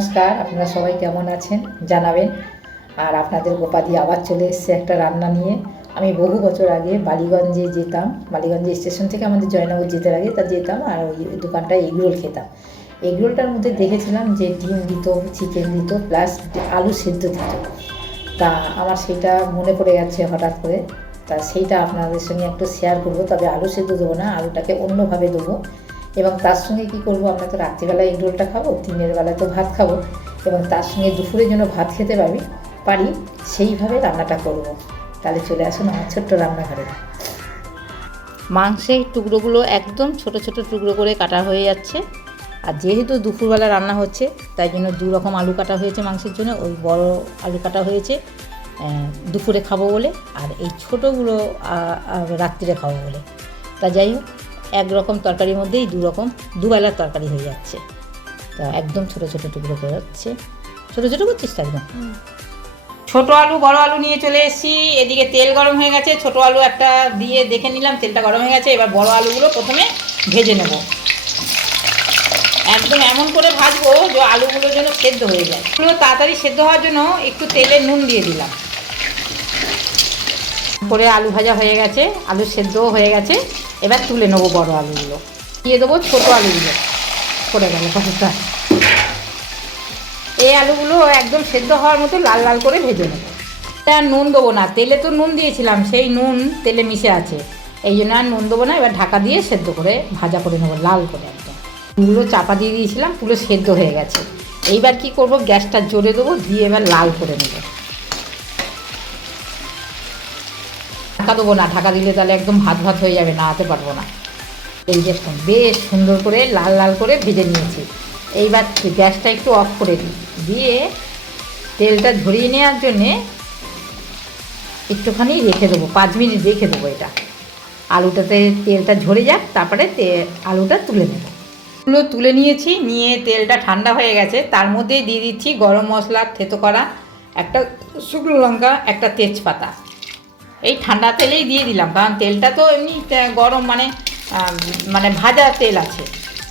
নমস্কার, আপনারা সবাই কেমন আছেন? জানাবেন। আর আপনাদের গোপাদি আবার চলে এসেছে একটা রান্না নিয়ে। আমি বহু বছর আগে বালিগঞ্জে যেতাম। বালিগঞ্জে স্টেশন থেকে আমাদের জয়নগর যেতে লাগে, তা যেতাম আর ওই দোকানটায় এগরোল খেতাম। এগরোলটার মধ্যে দেখেছিলাম যে ডিম দিত চিকেন দিত প্লাস আলু সেদ্ধ দিত। তা আমার সেটা মনে পড়ে যাচ্ছে হঠাৎ করে। তা সেইটা আপনাদের সঙ্গে একটু শেয়ার করব, তবে আলু সেদ্ধ দেবো না, আলুটাকে অন্যভাবে দেবো। এবং তার সঙ্গে কি করব? আমরা তো রাত্রিবেলা এগ রোলটা খাব, দিনের বেলা তো ভাত খাব। এবং তার সঙ্গে দুপুরের জন্য ভাত খেতে পারি পারি, সেইভাবে রান্নাটা করব। তাহলে চলে আসুন আমার ছোট্ট রান্নাঘরে। মাংসের টুকরোগুলো একদম ছোট ছোট টুকরো করে কাটা হয়ে যাচ্ছে। আর যেহেতু দুপুরবেলা রান্না হচ্ছে, তাই জন্য দু রকম আলু কাটা হয়েছে মাংসের জন্য। ওই বড় আলু কাটা হয়েছে দুপুরে খাব বলে। আর এই ছোটোগুলো রাত্রিরে খাব বলে। তা যাই হোক এক রকম তরকারির মধ্যেই দু রকম দুবেলার তরকারি হয়ে যাচ্ছে। তা একদম ছোট ছোট টুকরো করে যাচ্ছে ছোটো ছোটো করছিস তো একদম ছোট আলু বড় আলু নিয়ে চলে এসেছি। এদিকে তেল গরম হয়ে গেছে। ছোট আলু একটা দিয়ে দেখে নিলাম তেলটা গরম হয়ে গেছে। এবার বড় আলুগুলো প্রথমে ভেজে নেব। একদম এমন করে ভাজবো যে আলুগুলো যেন সেদ্ধ হয়ে যায়। এগুলো তাড়াতাড়ি সেদ্ধ হওয়ার জন্য একটু তেলে নুন দিয়ে দিলাম। করে আলু ভাজা হয়ে গেছে। আলু সেদ্ধও হয়ে গেছে। এবার তুলে নেব বড় আলুগুলো। দিয়ে দেবো ছোট আলুগুলো। করে গেল কতটা এই আলুগুলো একদম সেদ্ধ হওয়ার মতো লাল লাল করে ভেজে নেব। আর নুন দেবো না, তেলে তো নুন দিয়েছিলাম, সেই নুন তেলে মিশে আছে। এই জন্য আর নুন দেবো না, এবার ঢাকা দিয়ে সেদ্ধ করে ভাজা করে নেব, লাল করে একদম। পুরো চাপা দিয়ে দিয়েছিলাম, পুরো সেদ্ধ হয়ে গেছে। এইবার কি করব, গ্যাসটা জোরে দেবো, দিয়ে এবার লাল করে নেব। ঢাকা দেবো না ঢাকা দিলে তাহলে একদম ভাত ভাত হয়ে যাবে, নাড়াতে পারব না। এই দেখুন বেশ সুন্দর করে লাল লাল করে ভেজে নিয়েছি। এইবার গ্যাসটা একটু অফ করে দিই। দিয়ে তেলটা ঝরিয়ে নেওয়ার জন্যে একটুখানি রেখে দেবো, পাঁচ মিনিট রেখে দেবো এটা। আলুটাতে তেলটা ঝরে যাক, তারপরে তে, আলুটা তুলে নেব। এগুলো তুলে নিয়েছি, নিয়ে তেলটা ঠান্ডা হয়ে গেছে। তার মধ্যেই দিয়ে দিচ্ছি গরম মশলা, থেতো করা, একটা শুকনো লঙ্কা, একটা তেজপাতা। এই ঠান্ডা তেলেই দিয়ে দিলাম। কারণ তেলটা তো এমনি গরম মানে মানে ভাজা তেল আছে।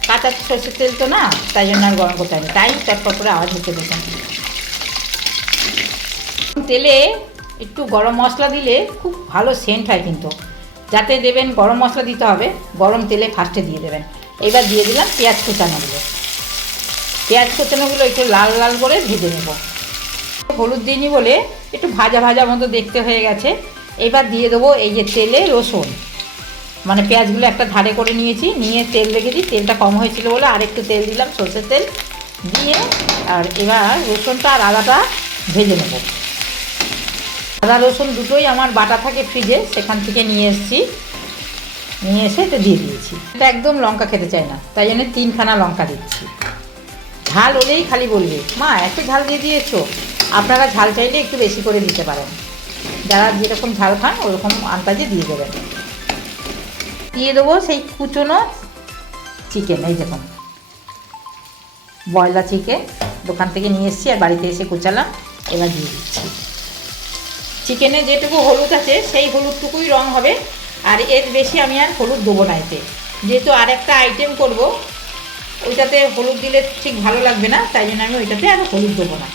কাঁচা সর্ষের তেল তো না, তাই জন্য আর গরম করতে হবে তাই চটপট করে আওয়াজ হচ্ছে দেখুন। তেলে একটু গরম মশলা দিলে খুব ভালো সেন্ট হয় কিন্তু। যাতে দেবেন গরম মশলা দিতে হবে, গরম তেলে ফার্স্টে দিয়ে দেবেন। এবার দিয়ে দিলাম পেঁয়াজ কুচানোগুলো। পেঁয়াজ কুচানোগুলো একটু লাল লাল করে ভেজে নেব। হলুদ দিইনি বলে একটু ভাজা ভাজা মতো দেখতে হয়ে গেছে। এবার দিয়ে দেবো এই যে তেলে রসুন। মানে পেঁয়াজগুলো একটা ধারে করে নিয়েছি, নিয়ে তেল রেখেছি তেলটা কম হয়েছিল বলে আরেকটু তেল দিলাম, সর্ষের তেল দিয়ে। আর এবার রসুনটা আর আদাটা ভেজে নেব। আদা, রসুন দুটোই আমার বাটা থাকে ফ্রিজে, সেখান থেকে নিয়ে এসেছি। নিয়ে এসে এটা দিয়ে দিয়েছি। এটা একদম লঙ্কা খেতে চাই না, তাই জন্য তিনখানা লঙ্কা দিচ্ছি। ঝাল হলেই খালি বলবে, মা, এত ঝাল দিয়ে দিয়েছ। আপনারা ঝাল চাইলে একটু বেশি করে দিতে পারেন। যারা যেরকম ঝাল খান, ওরকম আন্দাজে দিয়ে দেবেন। দিয়ে দেবো সেই কুচনো চিকেন এই দেখুন। বয়লা চিকেন দোকান থেকে নিয়ে এসেছি আর বাড়িতে এসে কুচালাম, এবার দিয়ে দিচ্ছি। চিকেনে যেটুকু হলুদ আছে, সেই হলুদটুকুই রং হবে, আর এর বেশি আমি আর হলুদ দেবো না এতে। যেহেতু আর একটা আইটেম করব, ওইটাতে হলুদ দিলে ঠিক ভালো লাগবে না, তাই জন্য আমি ওইটাতে আর হলুদ দেবো না।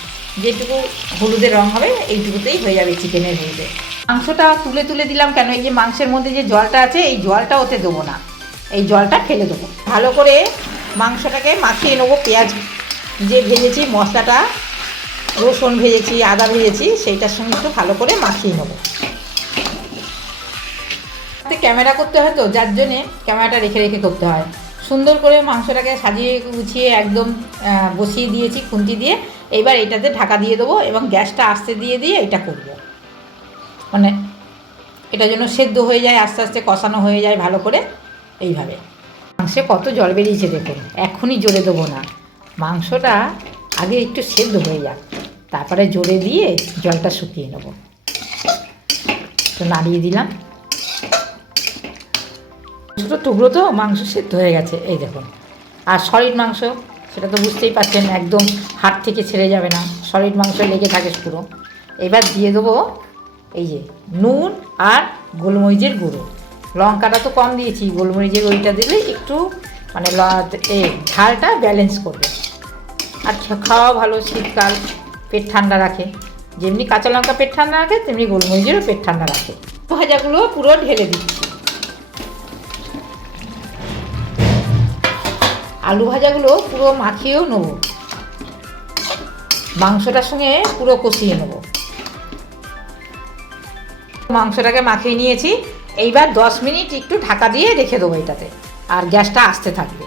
যেটুকু হলুদের রং হবে, এইটুকুতেই হয়ে যাবে চিকেনের হলুদে মাংসটা তুলে তুলে দিলাম কেন? এই যে মাংসের মধ্যে যে জলটা আছে, এই জলটা ওতে দেবো না। এই জলটা ফেলে দেবো। ভালো করে মাংসটাকে মাখিয়ে নেব পেঁয়াজ যে ভেজেছি, মশলাটা, রসুন ভেজেছি, আদা ভেজেছি, সেইটার সঙ্গে একটু ভালো করে মাখিয়ে নেব। ক্যামেরা করতে হয় তো, যার জন্যে ক্যামেরাটা রেখে রেখে করতে হয়। সুন্দর করে মাংসটাকে সাজিয়ে গুছিয়ে একদম বসিয়ে দিয়েছি খুন্তি দিয়ে। এইবার এটাতে ঢাকা দিয়ে দেবো এবং গ্যাসটা আস্তে দিয়ে দিয়ে এটা করব। মানে এটা যেন সেদ্ধ হয়ে যায়, আস্তে আস্তে কষানো হয়ে যায় ভালো করে, এইভাবে। মাংসে কত জল বেরিয়েছে দেখুন, এখনই জোরে দেবো না। মাংসটা আগে একটু সেদ্ধ হয়ে যাক, তারপরে জোরে দিয়ে জলটা শুকিয়ে নেব। তো নাড়িয়ে দিলাম। ছোটো টুকরো তো, মাংস সেদ্ধ হয়ে গেছে। এই দেখুন আর সলিড মাংস, সেটা তো বুঝতেই পারছেন, একদম হাত থেকে ছেড়ে যাবে না। সলিড মাংস লেগে থাকে পুরো। এবার দিয়ে দেবো এই যে নুন আর গোলমরিচের গুঁড়ো। লঙ্কাটা তো কম দিয়েছি, গোলমরিচের ওইটা দিলে একটু মানে ল- ঝালটা ব্যালেন্স করবে। আর খাওয়া ভালো, শীতকাল, পেট ঠান্ডা রাখে। যেমনি কাঁচা লঙ্কা পেট ঠান্ডা রাখে, তেমনি গোলমরিচেরও পেট ঠান্ডা রাখে। ভাজাগুলো পুরো ঢেলে দিচ্ছি। আলু ভাজাগুলো পুরো মাখিয়েও নেব। মাংসটার সঙ্গে পুরো কষিয়ে নেব। মাংসটাকে মাখিয়ে নিয়েছি। এইবার দশ মিনিট একটু ঢাকা দিয়ে রেখে দেবো এটাতে। আর গ্যাসটা আসতে থাকবে।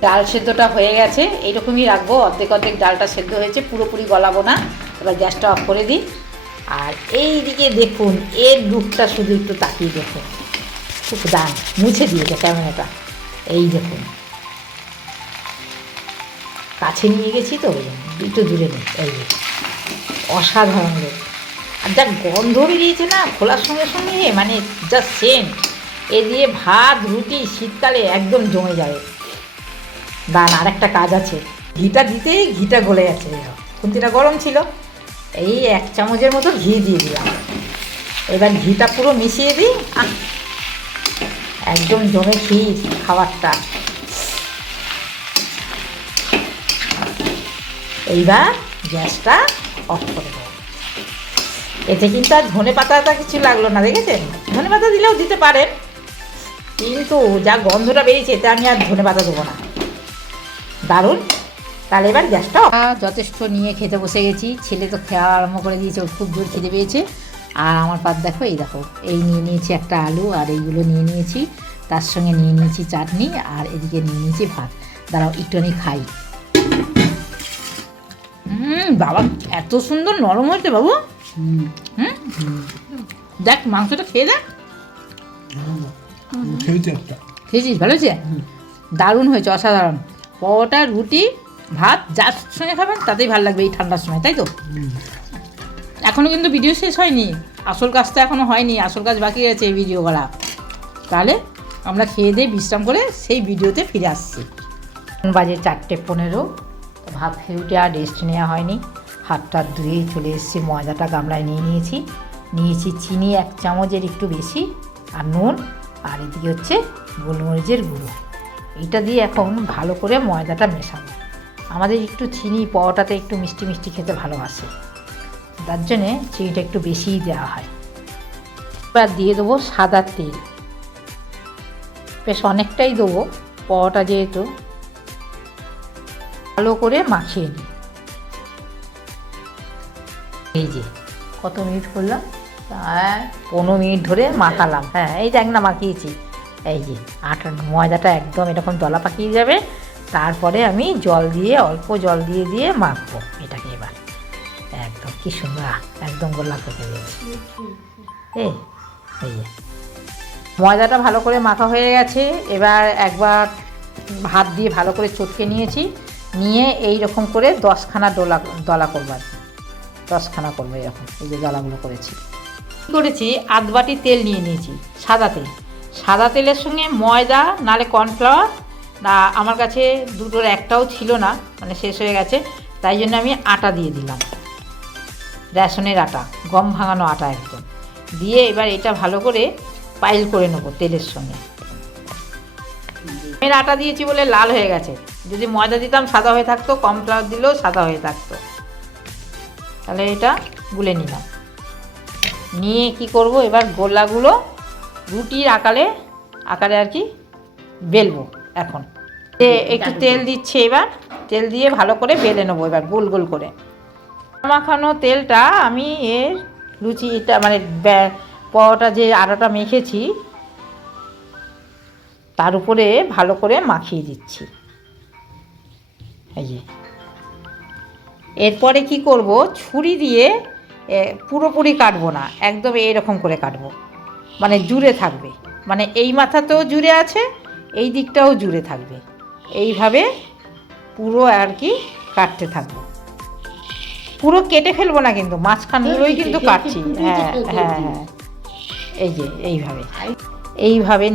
ডাল সেদ্ধটা হয়ে গেছে। এইরকমই রাখব। অর্ধেক অর্ধেক ডালটা সেদ্ধ হয়েছে। পুরোপুরি গলাবো না। এবার গ্যাসটা অফ করে দিই। আর এই দিকে দেখুন, এর দুধটা শুধু একটু তাকিয়ে দেখুন। খুব দান মুছে দিয়েছে ক্যামেরাটা। এই দেখুন। কাছে নিয়ে গেছি তো। একটু দূরে নেই অসাধারণ লোক। আর যা গন্ধ বেরিয়েছে না, খোলার সঙ্গে সঙ্গে মানে যা সেন্ট এ দিয়ে ভাত, রুটি, শীতকালে একদম জমে যাবে। দান আর একটা কাজ আছে। ঘিটা দিতেই ঘিটা গলে যাচ্ছে খুন্তিটা গরম ছিল। এই এক চামচের মতো ঘি দিয়ে দিলাম। এবার ঘিটা পুরো মিশিয়ে দিই। একদম জমে ক্ষীর খাবারটা। এইবার গ্যাসটা অফ করে দেবো এতে কিন্তু আর ধনে পাতাটা কিছু লাগল না, দেখেছেন? ধনে পাতা দিলেও দিতে পারেন, কিন্তু যা গন্ধটা বেরিয়েছে, এতে আমি আর ধনে পাতা দেবো না। দারুণ। তাহলে এবার গ্যাসটা। যথেষ্ট নিয়ে খেতে বসে গেছি, ছেলে তো খাওয়া আরম্ভ করে দিয়েছে খুব জোর খিদে পেয়েছে। আর আমার পাত দেখো, এই দেখো, এই নিয়ে নিয়েছি একটা আলু, আর এইগুলো নিয়ে নিয়েছি, তার সঙ্গে নিয়ে নিয়েছি চাটনি, আর এদিকে নিয়ে নিয়েছি ভাত। দাঁড়াও, একটুখানি খাই। হুম বাবা এত সুন্দর নরম হয়েছে বাবু। হুম। দেখ মাংসটা খেয়ে দেখ। খেয়েছিস ভালো হয়েছে? দারুণ হয়েছে অসাধারণ। পরোটা রুটি ভাত যার সঙ্গে খাবেন তাতেই ভালো লাগবে এই ঠান্ডার সময় তাই তো? এখনও কিন্তু ভিডিও শেষ হয়নি। আসল কাজটা এখনও হয়নি আসল কাজ বাকি আছে এই ভিডিও করা। তাহলে আমরা খেয়ে দিয়ে বিশ্রাম করে সেই ভিডিওতে ফিরে আসছি। বাজে চারটে পনেরো। ভাত খেয়ে উঠে আর রেস্ট নেওয়া হয়নি। হাতটা ধুয়ে চলে এসেছি, ময়দাটা গামলায় নিয়ে নিয়েছি। নিয়েছি চিনি এক চামচের একটু বেশি আর নুন আর এদিকে হচ্ছে গোলমরিচের গুঁড়ো। এটা দিয়ে এখন ভালো করে ময়দাটা মেশাবো। আমাদের একটু চিনি, পরোটাতে একটু মিষ্টি মিষ্টি খেতে ভালোবাসে। তার জন্যে চিনিটা একটু বেশিই দেওয়া হয়। এবার দিয়ে দেবো সাদা তেল। বেশ অনেকটাই দেবো। পরোটা যেহেতু ভালো করে মাখিয়ে নিই। এই যে, কত মিনিট করলাম? প্রায় পনেরো মিনিট ধরে মাখালাম। হ্যাঁ এই দেখ না মাখিয়েছি। এই যে আটা ময়দাটা একদম এরকম দলা পাকিয়ে যাবে। তারপরে আমি জল দিয়ে, অল্প জল দিয়ে দিয়ে মাখবো এটাকে এবার। একদম, কি সুন্দর একদম গোলাপ হয়ে গেছে। এই এই যে। ময়দাটা ভালো করে মাখা হয়ে গেছে। এবার একবার হাত দিয়ে ভালো করে চটকে নিয়েছি। নিয়ে এই রকম করে দশখানা ডোলা দলা করব আর কি। দশখানা করব এরকম, এই যে দলাগুলো করেছি। কী করেছি, আধ বাটি তেল নিয়ে নিয়েছি, সাদা তেল। সাদা তেলের সঙ্গে ময়দা, নালে কর্নফ্লাওয়ার, না, আমার কাছে দুটোর একটাও ছিল না মানে শেষ হয়ে গেছে, তাই জন্য আমি আটা দিয়ে দিলাম। রেশনের আটা, গম ভাঙানো আটা একদম। দিয়ে এবার এটা ভালো করে পাইল করে নেব তেলের সঙ্গে। এর আটা দিয়েছি বলে লাল হয়ে গেছে। যদি ময়দা দিতাম সাদা হয়ে থাকতো কম ফ্লাওয়ার দিলেও সাদা হয়ে থাকতো। তাহলে এটা গুলে নিলাম। নিয়ে কি করব? এবার গোলাগুলো রুটির আকারে আকারে আর কি বেলবো এখন। একটু তেল দিচ্ছে এবার। তেল দিয়ে ভালো করে বেলে নেব এবার গোল গোল করে। মাখানো তেলটা আমি এর লুচিটা মানে পরোটা যে আটাটা মেখেছি তার উপরে ভালো করে মাখিয়ে দিচ্ছি। এই যে। এরপরে কি করব? ছুরি দিয়ে পুরোপুরি কাটবো না। একদম এইরকম করে কাটবো। মানে জুড়ে থাকবে। মানে এই মাথাতেও জুড়ে আছে এই দিকটাও জুড়ে থাকবে। এইভাবে পুরো আর কি কাটতে থাকব। পুরো কেটে ফেলব না কিন্তু মাঝখানগুলোই কিন্তু কাটছি। হ্যাঁ হ্যাঁ হ্যাঁ। এই যে এইভাবে। এইভাবে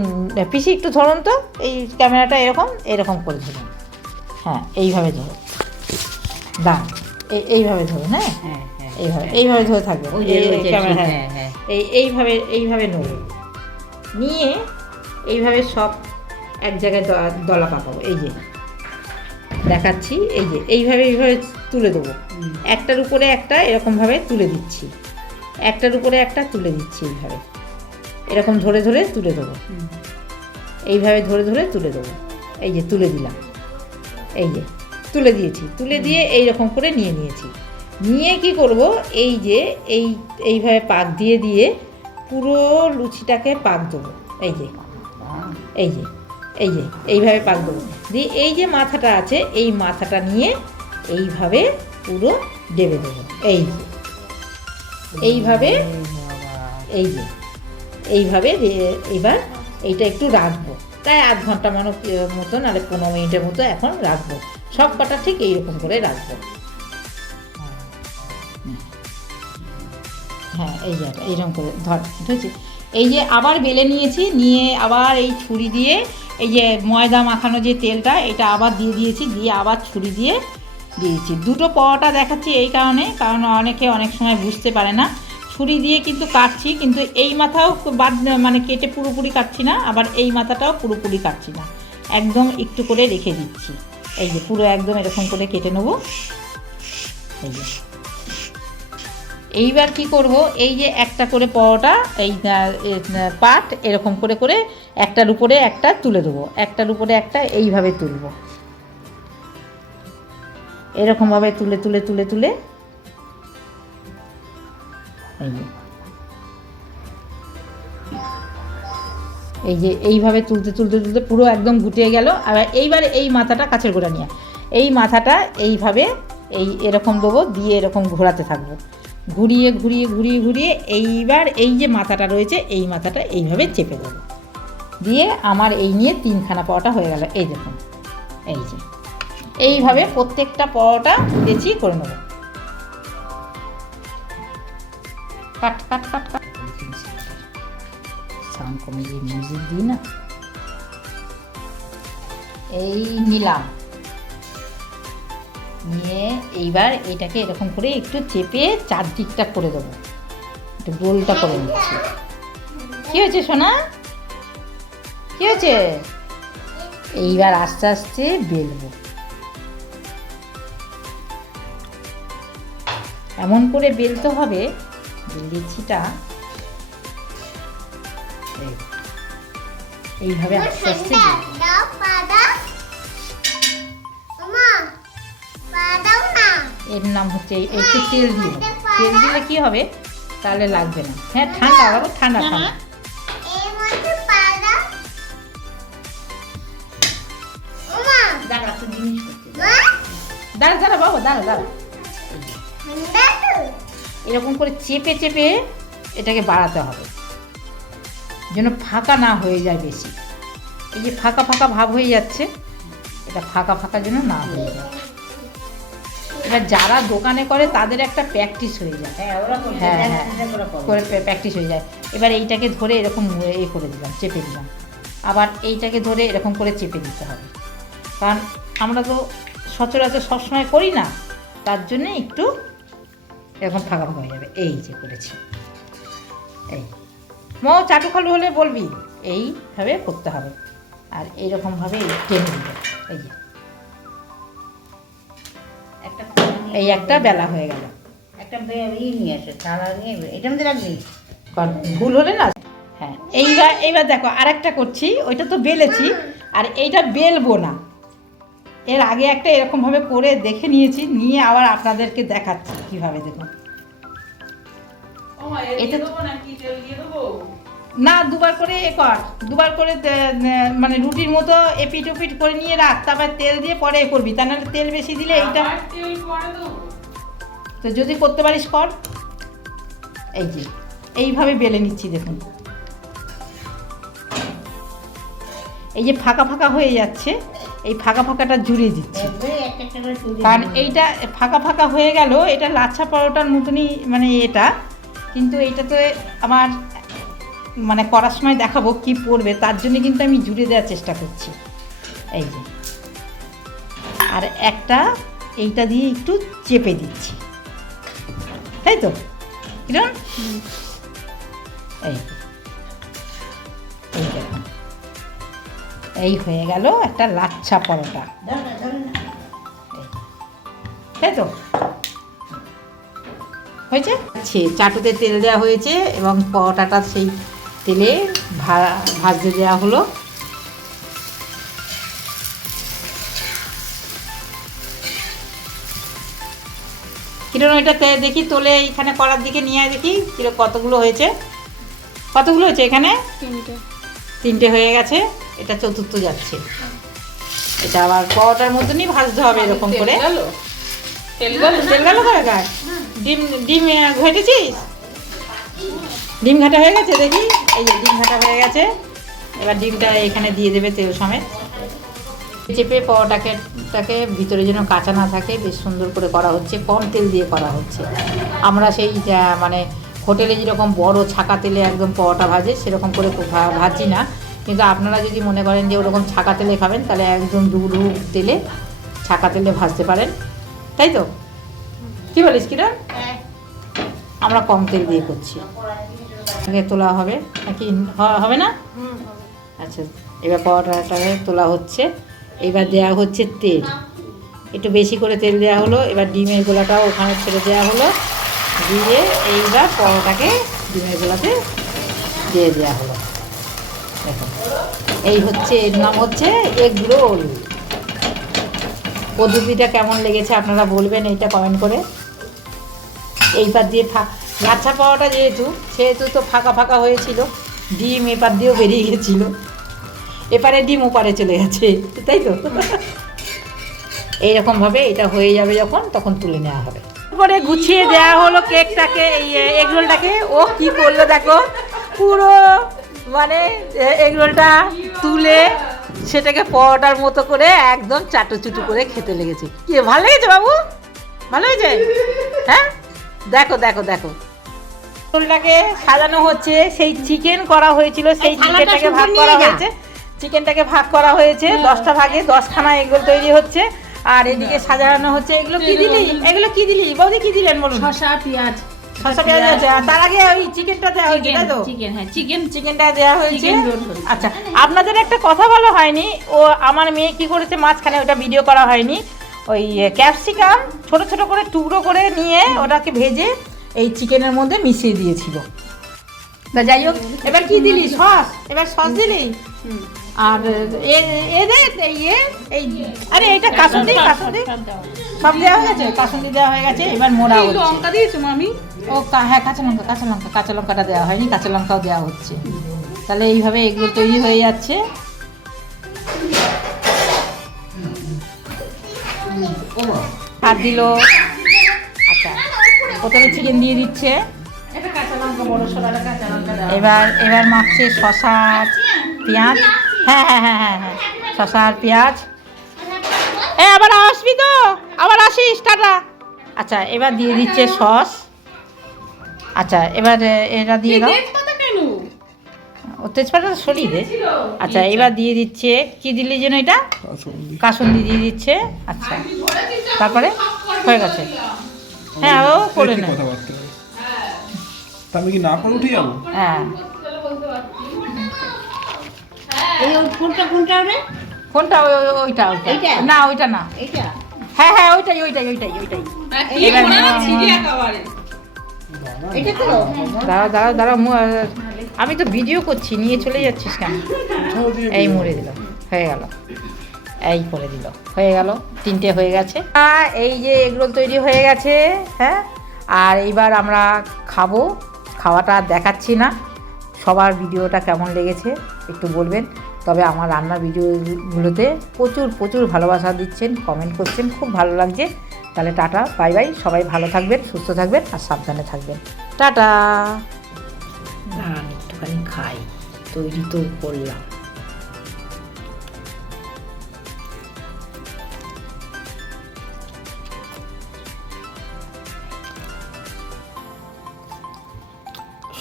পিসি একটু ধরুন তো এই ক্যামেরাটা এরকম এরকম করে ধরুন। হ্যাঁ এইভাবে ধরো। এই এইভাবে ধরুন হ্যাঁ? এইভাবে এইভাবে ধরে থাকবে। এই- হ্যাঁ। হ্যাঁ, হ্যাঁ। এইভাবে এইভাবে নেব নিয়ে এইভাবে সব এক জায়গায় দলা পাকাবো এই যে। দেখাচ্ছি এই যে এইভাবে এইভাবে তুলে দেবো। একটার উপরে একটা এরকমভাবে তুলে দিচ্ছি। একটার উপরে একটা তুলে দিচ্ছি এইভাবে। এরকম ধরে ধরে তুলে দেবো। এইভাবে ধরে ধরে তুলে দেবো। এই যে তুলে দিলাম। এই যে, তুলে দিয়েছি, তুলে দিয়ে এই রকম করে নিয়ে নিয়েছি। নিয়ে কি করব? এই যে, এই, এইভাবে পাক দিয়ে দিয়ে পুরো লুচিটাকে পাক দেবো। এই যে এই যে এই যে, এইভাবে পাক দেবো। দিয়ে এই যে মাথাটা আছে, এই মাথাটা নিয়ে এইভাবে পুরো ডেবে দেবো। এই যে, এইভাবে, এই যে, এইভাবে এবার এইটা একটু রাখব। প্রায় আধ ঘণ্টা মতো মতো, নাহলে পনেরো মিনিটের মতো এখন রাখব। সব কটা ঠিক এইরকম করে রাখব। হ্যাঁ এই যে এইরকম করে, ধর আছে? এই যে আবার বেলে নিয়েছি, নিয়ে আবার এই ছুরি দিয়ে, এই যে ময়দা মাখানো যে তেলটা, এটা আবার দিয়ে দিয়েছি, দিয়ে আবার ছুরি দিয়ে দিয়েছি। দুটো পরোটা দেখাচ্ছি এই কারণে, কারণ অনেকে অনেক সময় বুঝতে পারে না। ছুরি দিয়ে কিন্তু কাটছি, কিন্তু এই মাথাও বাদ মানে কেটে পুরোপুরি কাটছি না, আবার এই মাথাটাও পুরোপুরি কাটছি না। একদম একটু করে রেখে দিচ্ছি। এই যে পুরো একদম এরকম করে কেটে নেব। এই যে। এইবার কি করব? এই যে একটা করে পরোটা, এই পাট, এরকম করে করে একটার উপরে একটা তুলে দেবো। একটার উপরে একটা এইভাবে তুলবো। এরকমভাবে তুলে তুলে তুলে তুলে এই যে। এইভাবে তুলতে তুলতে তুলতে পুরো একদম গুটিয়ে গেল। আর এইবার এই মাথাটা কাছের গোড়া নিয়ে এই মাথাটা এইভাবে এই এরকম দেবো, দিয়ে এরকম ঘোরাতে থাকব। ঘুরিয়ে ঘুরিয়ে ঘুরিয়ে ঘুরিয়ে এইবার এই যে মাথাটা রয়েছে, এই মাথাটা এইভাবে চেপে দেবো দিয়ে আমার এই নিয়ে তিনখানা পরোটা হয়ে গেল। এই দেখুন, এই যে। এইভাবে প্রত্যেকটা পরোটা বেছি করে নেব। কাট কাট কাট কাট সাউন্ড কমে যে মিউজিক দিই এই নিলাম নিয়ে এইবার এটাকে এরকম করে একটু চেপে চারদিকটা করে দেবো। একটু গোলটা করে নিচ্ছি। কি হয়েছে, সোনা? কি হয়েছে? এইবার আস্তে আস্তে বেলবো। এমন করে বেলতে হবে লিচিটা এইভাবে আস্তে আস্তে এর নাম হচ্ছে একটু তেল দিয়ে। তেল দিলে কি হবে? তাহলে লাগবে না। হ্যাঁ ঠান্ডা বাবা ঠান্ডা ঠান্ডা দাঁড়া দাঁড়া বাবা দাঁড়া দাঁড়া। এরকম করে চেপে চেপে এটাকে বাড়াতে হবে। যেন ফাঁকা না হয়ে যায় বেশি। এই যে ফাঁকা ফাঁকা ভাব হয়ে যাচ্ছে এটা ফাঁকা ফাঁকা যেন না হয়ে যায়। এবার যারা দোকানে করে তাদের একটা প্র্যাকটিস হয়ে যায়। হ্যাঁ হ্যাঁ করে প্র্যাকটিস হয়ে যায়। এবার এইটাকে ধরে এরকম এ করে দিলাম চেপে দিলাম। আবার এইটাকে ধরে এরকম করে চেপে দিতে হবে। কারণ আমরা তো সচরাচর সবসময় করি না তার জন্যে একটু এরকম ফাঁকা হয়ে যাবে। এই যে করেছি। এই। মো চাটু খালু হলে বলবি? এইভাবে করতে হবে। আর এইরকমভাবে এই টেনে দিবে এই যে। একটা এই একটা বেলা হয়ে গেল। একটা ই নিয়ে আসো থালা নিয়ে এটার মধ্যে রাখবি? ভুল হলে না? হ্যাঁ। এইবার এইবার দেখো আরেকটা করছি। ওইটা তো বেলেছি। আর এইটা বেলবো না। এর আগে একটা এরকমভাবে করে দেখে নিয়েছি নিয়ে আবার আপনাদেরকে দেখাচ্ছি কীভাবে দেখুন। এটা না দুবার করে এ কর। দুবার করে মানে রুটির মতো এপিট ওপিট করে নিয়ে রাখ তারপর তেল দিয়ে পরে এ করবি। তা নাহলে তেল বেশি দিলে এইটা তো যদি করতে পারিস কর। এই যে এইভাবে বেলে নিচ্ছি দেখুন। এই যে ফাঁকা ফাঁকা হয়ে যাচ্ছে। এই ফাঁকা ফাঁকাটা জুড়ে দিচ্ছি। কারণ এইটা ফাঁকা ফাঁকা হয়ে গেল এটা লাচ্ছা পরোটার মতনই মানে এটা। কিন্তু এইটা তো আমার মানে করার সময় দেখাবো কি পড়বে তার জন্য কিন্তু আমি জুড়ে দেওয়ার চেষ্টা করছি। এই যে। আর একটা এইটা দিয়ে একটু চেপে দিচ্ছি। তাই তো? কিরণ? এই। এই হয়ে গেল একটা লাচ্ছা পরোটা। তাই তো। হয়েছে? চাটুতে তেল দেওয়া হয়েছে এবং পরোটাটা সেই তেলে ভা- ভাজতে দেওয়া হলো। কীরকম এটা দেখি তোলে এইখানে করার দিকে নিয়ে আয় দেখি কীরকম কতগুলো হয়েছে? কতগুলো হয়েছে এখানে? তিনটে। তিনটে হয়ে গেছে। এটা চতুর্থ যাচ্ছে। এটা আবার পরোটার মতনই ভাজতে হবে এরকম করে। তেল গেল করে? গায়ে ডিম ডিম ঘেটেছিস? ডিম ঘাটা হয়ে গেছে দেখি? এই যে ডিম ঘাটা হয়ে গেছে। এবার ডিমটা এখানে দিয়ে দেবে তেল সমেত। চেপে পরোটাকে টাকে ভিতরে যেন কাঁচা না থাকে বেশ সুন্দর করে করা হচ্ছে কম তেল দিয়ে করা হচ্ছে। আমরা সেই মানে হোটেলে যেরকম বড় ছাকা তেলে একদম পরোটা ভাজে সেরকম করে ভাজি না। কিন্তু আপনারা যদি মনে করেন যে ওরকম ছাকা তেলে খাবেন তাহলে একদম ডুবডু তেলে ছাকা তেলে ভাজতে পারেন। তাই তো? কি বলিস কিরা? আমরা কম তেল দিয়ে করছি। আগে তোলা হবে? নাকি হবে না? আচ্ছা এবার পরোটাটাকে তোলা হচ্ছে। এবার দেওয়া হচ্ছে তেল। একটু বেশি করে তেল দেওয়া হলো। এবার ডিমের গোলাটাও ওখানে ছেড়ে দেওয়া হলো। দিয়ে এইবার পরোটাকে ডিমের গোলাতে দিয়ে দেওয়া হলো। এই হচ্ছে, এর নাম হচ্ছে এগ রোল। পদ্ধতিটা কেমন লেগেছে আপনারা বলবেন এইটা কমেন্ট করে। এইবার দিয়ে লাচ্ছা পাওয়াটা যেহেতু, সেহেতু তো ফাঁকা ফাঁকা হয়েছিল। ডিম এপার দিয়েও বেরিয়ে গেছিল। এপারে ডিম ওপারে চলে গেছে, তাই তো? এইরকমভাবে এটা হয়ে যাবে যখন, তখন তুলে নেওয়া হবে। তারপরে গুছিয়ে দেওয়া হলো কেকটাকে, এই এগরোলটাকে ও কি করল দেখো, পুরো মানে এগরোলটা তুলে সেটাকে পরোটার মতো করে একদম চাটু চুটু করে খেতে লেগেছে। কি ভালো লেগেছে বাবু? ভালো হয়েছে? হ্যাঁ? দেখো দেখো দেখো। রোলটাকে সাজানো হচ্ছে সেই চিকেন করা হয়েছিল সেই চিকেনটাকে ভাগ করা হয়েছে। চিকেনটাকে ভাগ করা হয়েছে দশটা ভাগে দশখানা এগুলো তৈরি হচ্ছে। আর এদিকে সাজানো হচ্ছে এগুলো কি দিলি? এগুলো কি দিলি? বৌদি কি দিলেন বলুন? শসা পেঁয়াজ। শসা পেঁয়াজ আছে তার আগে ওই চিকেনটা দেওয়া হয়েছে তাই তো? চিকেন হ্যাঁ চিকেন। চিকেনটা দেওয়া হয়েছে। আচ্ছা আপনাদের একটা কথা বলা হয়নি ও আমার মেয়ে কি করেছে মাঝখানে ওটা ভিডিও করা হয়নি। ওই ক্যাপসিকাম ছোট ছোট করে টুকরো করে নিয়ে ওটাকে ভেজে এই চিকেনের মধ্যে মিশিয়ে দিয়েছিল। তা যাই হোক এবার কি দিলি? সস? এবার সস দিলি? আর এ- এ এই এই আরে এটা কাসুন্দি কাসুন্দি। সব দেওয়া হয়ে গেছে কাসুন্দি দেওয়া হয়ে গেছে এবার মোড়া লঙ্কা দিয়েছ মামি। ও হ্যাঁ কাঁচা লঙ্কা কাঁচা লঙ্কা, কাঁচা লঙ্কাটা দেওয়া হয়নি, কাঁচা লঙ্কাও দেওয়া হচ্ছে। তাহলে এইভাবে এগুলো তৈরি হয়ে যাচ্ছে। আর দিল। আচ্ছা প্রথমে চিকেন দিয়ে দিচ্ছে। এবার এবার মাখছে শশা পেঁয়াজ। হ্যাঁ হ্যাঁ হ্যাঁ হ্যাঁ হ্যাঁ শশা আর পেঁয়াজ। এ, আবার আসবি তো? আবার আসিস, টাটা। আচ্ছা এবার দিয়ে দিচ্ছে সস। আচ্ছা এবার এটা দিয়ে দাও। তেজপাতা কেন? ও তেজপাতা সরিয়ে দে। আচ্ছা এবার দিয়ে দিচ্ছে কি দিলি যেন এটা? কাসুন্দি। দিয়ে দিচ্ছে আচ্ছা। তারপরে? হয়ে গেছে। হ্যাঁ ও করে কি নেয় আমি কি না করে উঠে যাব? হ্যাঁ। এই কোনটা কোনটা রে কোনটা ওই- ওই- ওইটা ওইটা। না ওইটা না। হ্যাঁ হ্যাঁ ওইটাই ওইটাই ওইটাই ওইটাই। এবার দাঁড়া দাঁড়া দাঁড়া আমি তো ভিডিও করছি, নিয়ে চলে যাচ্ছিস কেন? এই মুড়ে দিল, হয়ে গেল। এই করে দিল, হয়ে গেল, তিনটে হয়ে গেছে। এই যে এগরোল তৈরি হয়ে গেছে হ্যাঁ? আর এইবার আমরা খাব, খাওয়াটা দেখাচ্ছি না। সবার ভিডিওটা কেমন লেগেছে, একটু বলবেন। তবে আমার রান্নার ভিডিওগুলোতে প্রচুর প্রচুর ভালোবাসা দিচ্ছেন কমেন্ট করছেন, খুব ভালো লাগছে। তাহলে টাটা, বাই বাই, সবাই ভালো থাকবেন, সুস্থ থাকবেন, আর সাবধানে থাকবেন। টাটা! একটুখানি খাই, তৈরি তো করলাম।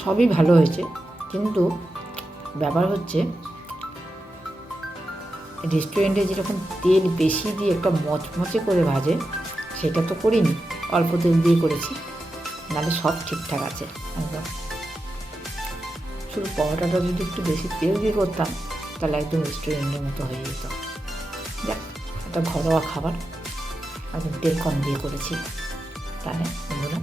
সবই ভালো হয়েছে, কিন্তু ব্যাপার হচ্ছে রেস্টুরেন্টে যেরকম তেল বেশি দিয়ে একটা মচমচে করে ভাজে সেটা তো করিনি, অল্প তেল দিয়ে করেছি, নাহলে সব ঠিকঠাক আছে। একদম শুধু পরোটাটা যদি একটু বেশি তেল দিয়ে করতাম, তাহলে একদম রেস্টুরেন্টের মতো হয়ে যেত। যাক এটা ঘরোয়া খাবার, একদম তেল কম দিয়ে করেছি। তাহলে বললাম